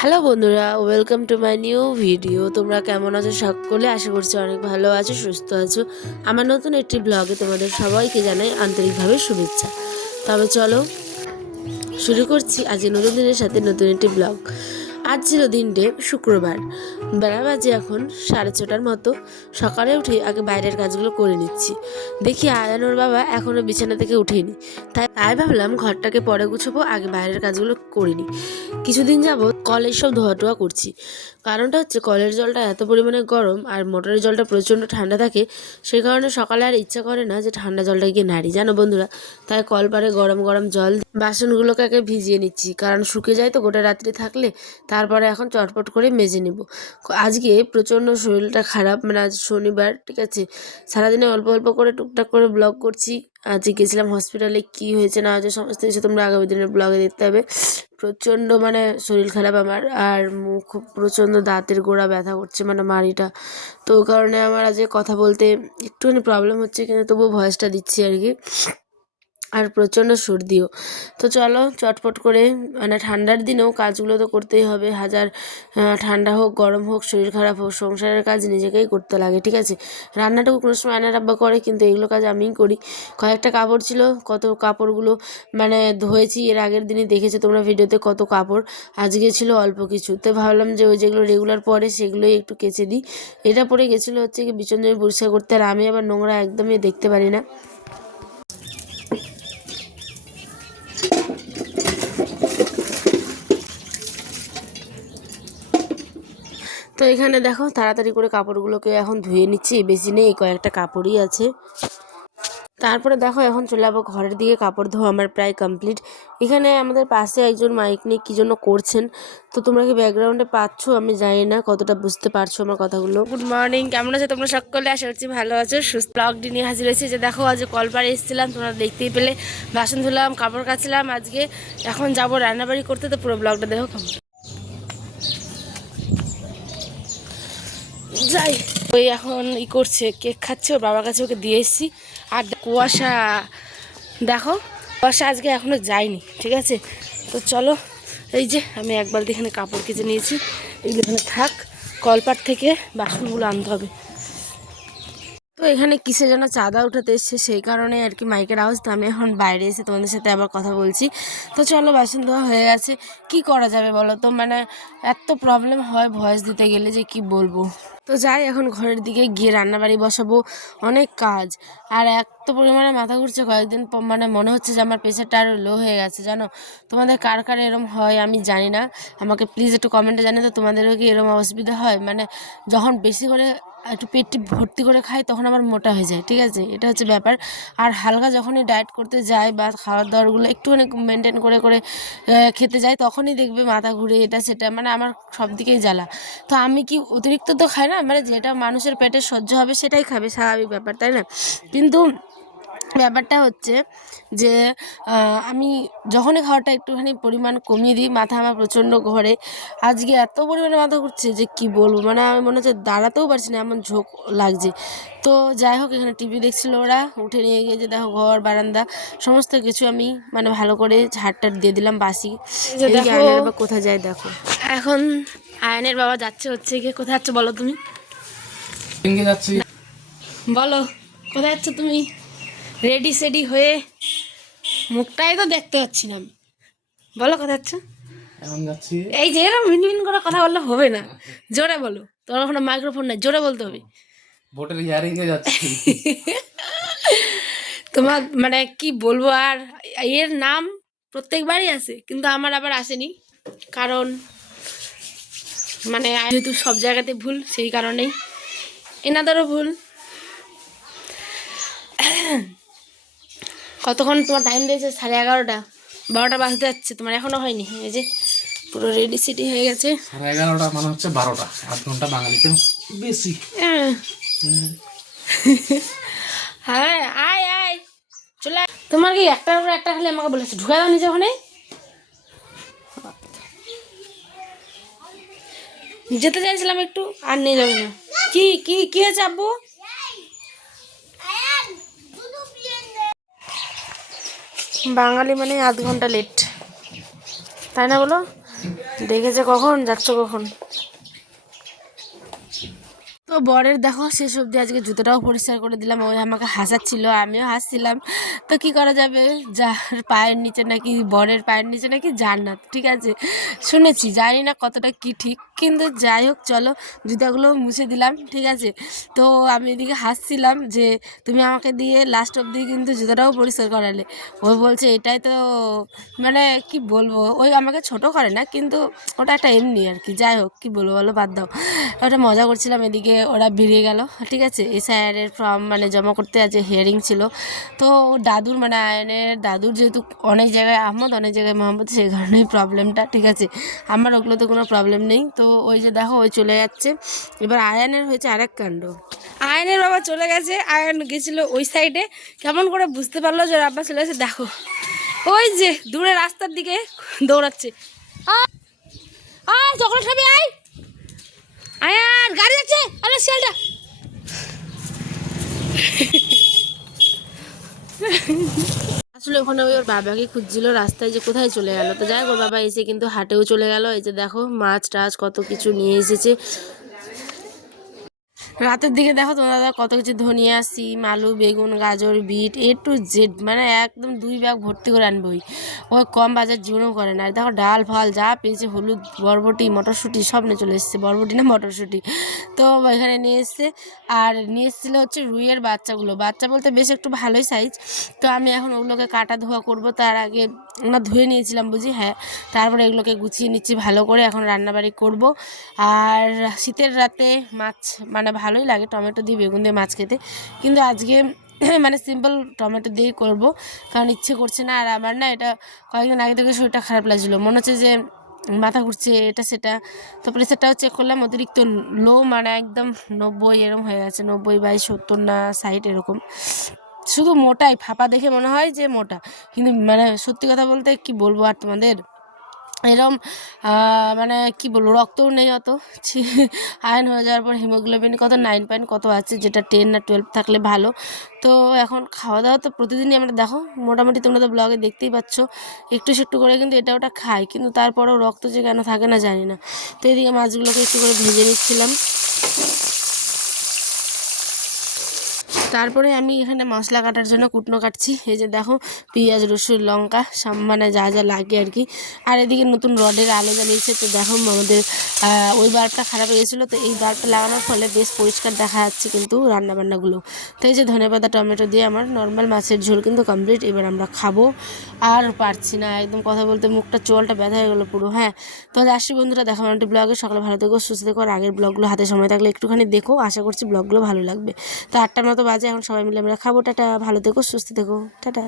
Hello বন্ধুরা, welcome to my new video. তোমরা কেমন আছো সকলে? আশা করছি অনেক ভালো আছো, সুস্থ আছো। আমার নতুন একটি ব্লগে তোমাদের সবাইকে জানাই আন্তরিকভাবে শুভেচ্ছা। তবে চলো শুরু করছি আজ নতুন দিনের সাথে নতুন একটি ব্লগ। আজ ছিল দিনটে শুক্রবার, বেলা বাজে এখন 6:30টার মতো। সকালে উঠে আগে বাইরের কাজগুলো করে নিচ্ছি। দেখি আয়ানোর বাবা এখনও বিছানা থেকে উঠেনি, তাই ভাবলাম ঘরটাকে পরে গুছাবো, আগে বাইরের কাজগুলো করিনি। কিছুদিন যাবৎ কলের সব ধোয়া করছি। কারণটা হচ্ছে কলের জলটা এত পরিমাণে গরম আর মোটরের জলটা প্রচণ্ড ঠান্ডা থাকে, সেই কারণে সকালে আর ইচ্ছা করে না যে ঠান্ডা জলটা গিয়ে নাড়ি, জানো বন্ধুরা। তাই কলপারে গরম গরম জল বাসনগুলোকে আগে ভিজিয়ে নিচ্ছি, কারণ শুকে যায় তো গোটা রাত্রি থাকলে। তারপরে এখন চটপট করে মেজে নিব। আজকে প্রচণ্ড শরীরটা খারাপ, মানে আজ শনিবার, ঠিক আছে। সারাদিনে অল্প অল্প করে টুকটাক করে ব্লগ করছি। আজকে গেছিলাম হসপিটালে, কি হয়েছে না হয়েছে সমস্ত কিছু তোমরা আগামী দিনের ব্লগে দেখতে হবে। প্রচণ্ড মানে শরীর খারাপ আমার, আর মুখ প্রচণ্ড দাঁতের গোড়া ব্যথা করছে, মানে মাড়িটা। তো ওই কারণে আমার আজকে কথা বলতে একটুখানি প্রবলেম হচ্ছে, কিন্তু তবুও ভয়েসটা দিচ্ছি আর কি। আর প্রচণ্ড সর্দিও। তো চলো চটপট করে, মানে ঠান্ডার দিনেও কাজগুলো তো করতেই হবে। হাজার ঠান্ডা হোক গরম হোক শরীর খারাপ হোক, সংসারের কাজ নিজেকেই করতে লাগে, ঠিক আছে। রান্নাটুকু কোনো সময় আয়নার আব্বা করে, কিন্তু এগুলো কাজ আমিই করি। কয়েকটা কাপড় ছিল, কত কাপড়গুলো মানে ধুয়েছি এর আগের দিনই দেখেছো তোমরা ভিডিওতে কত কাপড়। আজকে ছিল অল্প কিছু, তো ভাবলাম যে ওই যেগুলো রেগুলার পরে সেগুলোই একটু কেচে দিই। এটা পরে গেছিলো হচ্ছে কি বিছন জমি পরিষ্কার করতে, আর আমি আবার নোংরা একদমই দেখতে পারি না। তো এখানে দেখো তাড়াতাড়ি করে কাপড়গুলোকে এখন ধুয়ে নিচ্ছি, বেশি নেই, কয়েকটা কাপড়ই আছে। তারপরে দেখো এখন চলে যাবো ঘরের দিকে। কাপড় ধোয়া আমার প্রায় কমপ্লিট। এখানে আমাদের পাশে একজন মাইক নিয়ে কী জন্য করছেন, তো তোমরা কি ব্যাকগ্রাউন্ডে পাচ্ছ আমি জানি না কতটা বুঝতে পারছো আমার কথাগুলো। গুড মর্নিং, কেমন আছো তোমরা সকলে? আশা করছি ভালো আছো, সুস্থ। ব্লগটি নিয়ে হাজির হয়েছে। যে দেখো আজ কলপাড়ে এসেছিলাম, তোমরা দেখতেই পেলে। বাসন ধুলাম, কাপড় কাচলাম আজকে। এখন যাবো রান্নাবাড়ি করতে, তো পুরো ব্লগটা দেখো কেমন যাই। ওই এখন করছে, কেক খাচ্ছে, ওর বাবার কাছে ওকে দিয়ে এসেছি। আর কুয়াশা দেখো, কুয়াশা আজকে এখনো যায়নি, ঠিক আছে। তো চলো, এই যে আমি এক বালতি এখানে কাপড় কেচে নিয়েছি, এগুলো এখানে থাক। কলপাট থেকে বাসনগুলো আনতে হবে। তো এখানে কিসে যেন চাঁদা উঠাতে এসছে, সেই কারণে আর কি মাইকের আওয়াজ। তো আমি এখন বাইরে এসে তোমাদের সাথে আবার কথা বলছি। তো চলো, বাসন ধোয়া হয়ে গেছে, কি করা যাবে বলো তো, মানে এত প্রবলেম হয় ভয়েস দিতে গেলে যে কি বলবো। তো যাই, এখন ঘরের দিকে গিয়ে রান্নাবাড়ি বসাবো, অনেক কাজ। আর এত পরিমাণে মাথা ঘুরছে কয়েকদিন, মানে মনে হচ্ছে যে আমার প্রেশারটা আরও লো হয়ে গেছে, জানো। তোমাদের কার কার এরম হয় আমি জানি না, আমাকে প্লিজ একটু কমেন্টে জানিয়ে। তো তোমাদেরও কি এরম অসুবিধা হয়? মানে যখন বেশি করে একটু পেটটি ভর্তি করে খাই তখন আবার মোটা হয়ে যায়, ঠিক আছে, এটা হচ্ছে ব্যাপার। আর হালকা যখনই ডায়েট করতে যাই বা খাওয়ার দাওয়ারগুলো একটুখানি মেনটেন করে করে খেতে যাই, তখনই দেখবে মাথা ঘুরে এটা সেটা, মানে আমার সব দিকেই জ্বালা। তো আমি কি অতিরিক্ত তো খাই না, মানে যেটা মানুষের পেটে সহ্য হবে সেটাই খাবে, স্বাভাবিক ব্যাপার, তাই না? কিন্তু ব্যাপারটা হচ্ছে যে আমি যখনই খাওয়াটা একটুখানি পরিমাণ কমিয়ে দিই, মাথা আমার প্রচণ্ড ঘোরে। আজকে এত পরিমাণে মাথা ঘুরছে যে কি বলবো, মানে আমি মনে হচ্ছে দাঁড়াতেও পারছি না, এমন ঝোঁক লাগছে। তো যাই হোক, এখানে টিভি দেখছিল ওরা, উঠে নিয়ে গিয়ে যে দেখো ঘর বারান্দা সমস্ত কিছু আমি মানে ভালো করে ঝাড়টার দিয়ে দিলাম বাসি। দেখো আয়নের বাবা কোথায় যায় দেখো। এখন আয়নের বাবা যাচ্ছে হচ্ছে গিয়ে, কোথায় যাচ্ছে বলো তুমি? যাচ্ছি। বলো কোথায় যাচ্ছ তুমি? রেডি সেডি হয়ে, মুখটাই তো দেখতে পাচ্ছি না আমি। বলো কোথায় যাচ্ছ? এখন যাচ্ছি। এই যে এরকম মিনমিন করে কথা বললে হবে না, জোরে বলো। তোমার ওখানে মাইক্রোফোন নাই, জোরে বলতে হবে। ভোটের হিয়ারিং এ যাচ্ছি। তোমার মানে কি বলবো আর, এর নাম প্রত্যেকবারই আসে, কিন্তু আমার আবার আসেনি। কারণ মানে যেহেতু সব জায়গাতে ভুল, সেই কারণেই এনাদেরও ভুল। কতক্ষণ তোমার টাইম দিয়েছে? 11:30, 12টা বাজতে যাচ্ছে, তোমার এখনো হয়নি? এই যে পুরো রেডি সিটি হয়ে গেছে। 11:30 মানে হচ্ছে 12টা, 8 ঘন্টা বাঙালিতে বেশি। হ্যাঁ আয় আয়, চলে আয়। তোমার কি একটার উপর একটা খালি আমাকে বলেছে ঢুকা দাও নিজে ওখানে। যেতে চাইছিলাম একটু, আর নিয়ে যাবে না। কি কি কি হয়েছে আব্বু? বাঙালি মানে 8 ঘন্টা লেট, তাই না বলো? দেখেছে কখন যাচ্ছ কখন? তো বরের দেখো শেষ অবধি আজকে জুতোটাও পরিষ্কার করে দিলাম। ওই আমাকে হাসাচ্ছিল, আমিও হাসছিলাম। তো কি করা যাবে, যার পায়ের নিচে নাকি, বরের পায়ের নিচে নাকি জান্নাত, ঠিক আছে, শুনেছি, জানি না কতটা কি ঠিক, কিন্তু যাই হোক চলো জুতাগুলো মুছে দিলাম, ঠিক আছে। তো আমি এদিকে হাসছিলাম যে তুমি আমাকে দিয়ে লাস্ট অবধি কিন্তু জুতোটাও পরিষ্কার করালে। ওই বলছে এটাই তো, মানে কি বলবো, ওই আমাকে ছোট করে না, কিন্তু ওটা একটা এমনি আর কি। যাই হোক কি বলবো বলো, বাদ দাও। ওটা মজা করছিলাম, এদিকে ওরা বেরিয়ে গেল, ঠিক আছে। এসআইআরের ফর্ম মানে জমা করতে আজ হিয়ারিং ছিল। তো দাদুর মানে আয়নের দাদুর যেহেতু অনেক জায়গায় আহমদ অনেক জায়গায় মোহাম্মদ, সেই কারণেই প্রবলেমটা, ঠিক আছে। আমার ওগুলোতে কোনো প্রবলেম নেই। তো ওই যে দেখো ওই চলে যাচ্ছে। এবার আয়ানের হয়েছে আরেক কাণ্ড। আয়নের বাবা চলে গেছে, আয়ন গেছিলো ওই সাইডে, কেমন করে বুঝতে পারলো যে ওর আব্বা চলে গেছে, দেখো ওই যে দূরে রাস্তার দিকে দৌড়াচ্ছে। আয় চকলেট খাবি, আয় আয়ার গাড়ি যাচ্ছে, আরে শিয়ালটা। আসলে ওখানে ওই ওর বাবাকে খুঁজছিল রাস্তায়, যে কোথায় চলে গেল। তো যাই হোক ওর বাবা এসে কিন্তু হাটেও চলে গেল। এই যে দেখো মাছ টাছ কত কিছু নিয়ে এসেছে। রাতের দিকে দেখো তোমার দাদা কত কিছু ধনিয়া, সিম, আলু, বেগুন, গাজর, বিট, A to Z, মানে একদম 2 ব্যাগ ভর্তি করে আনবই। ওই কম বাজার জীবনেও করে না। আর দেখো ডাল ফাল যা পেয়েছে, হলুদ, বরবটি, মটরশুঁটি সব নিয়ে চলে এসেছে, বরবটি না মটরশুঁটি। তো এখানে নিয়ে এসছে। আর নিয়ে এসেছিলো হচ্ছে রুইয়ের বাচ্চাগুলো, বাচ্চা বলতে বেশ একটু ভালোই সাইজ। তো আমি এখন ওগুলোকে কাটা ধোয়া করব, তার আগে আমরা ধুয়ে নিয়েছিলাম বুঝি, হ্যাঁ। তারপরে এগুলোকে গুছিয়ে নিচ্ছি ভালো করে, এখন রান্নাবাড়ি করব। আর শীতের রাতে মাছ মানে ভালোই লাগে টমেটো দিয়ে বেগুন দিয়ে মাছ খেতে, কিন্তু আজকে মানে সিম্পল টমেটো দিয়েই করব, কারণ ইচ্ছে করছে না। আর আমার না এটা কয়েকদিন আগে থেকে শরীরটা খারাপ লাগছিলো, মনে হচ্ছে যে মাথা ঘুরছে এটা সেটা। তো প্রেসারটাও চেক করলাম, অতিরিক্ত লো, মানে একদম 90 এরকম হয়ে গেছে, 90/70 না 60 এরকম। শুধু মোটাই ফাঁপা দেখে মনে হয় যে মোটা, কিন্তু মানে সত্যি কথা বলতে কি বলবো আর তোমাদের, এরম মানে কি বলবো, রক্তও নেই অত। আয়রন হয়ে যাওয়ার পর হিমোগ্লোবিন কত 9 পয়েন্ট কত আছে, যেটা 10 না 12 থাকলে ভালো। তো এখন খাওয়া দাওয়া তো প্রতিদিনই আমরা দেখো মোটামুটি, তোমরা তো ব্লগে দেখতেই পাচ্ছ, একটু একটু করে কিন্তু এটা ওটা খাই, কিন্তু তারপরেও রক্ত যে কেন থাকে না জানি না। তো এদিকে মাছগুলোকে একটু করে ভেজে নিচ্ছিলাম। তারপরে আমি এখানে মশলা কাটার জন্য কুটনো কাটছি। এই যে দেখো পেঁয়াজ, রসুন, লঙ্কা মানে যা যা লাগে আর কি। আর এদিকে নতুন রডের আলো জ্বালিয়েছে। তো দেখো আমাদের ওই বাল্বটা খারাপ হয়ে গেছিলো, তো এই বাল্বটা লাগানোর ফলে বেশ পরিষ্কার দেখা যাচ্ছে কিন্তু রান্নাবান্নাগুলো। তো এই যে ধনেপাতা টমেটো দিয়ে আমার নর্মাল মাছের ঝোল কিন্তু কমপ্লিট। এবার আমরা খাবো। আর পারছি না একদম, কথা বলতে মুখটা চোয়ালটা ব্যথা হয়ে গেলো পুরো, হ্যাঁ। তো আজ আসছি বন্ধুরা, দেখা মানে ব্লগে, সকালে ভালো থেকো, সুস্থ থেকো। আর আগের ব্লগগুলো হাতে সময় থাকলে একটুখানি দেখো, আশা করছি ব্লগগুলো ভালো লাগবে। তো 8টার মতো বাজে, এখন সবাই মিলে আমরা খাবো। টাটা, ভালো থেকো, সুস্থ থেকো, টাটা।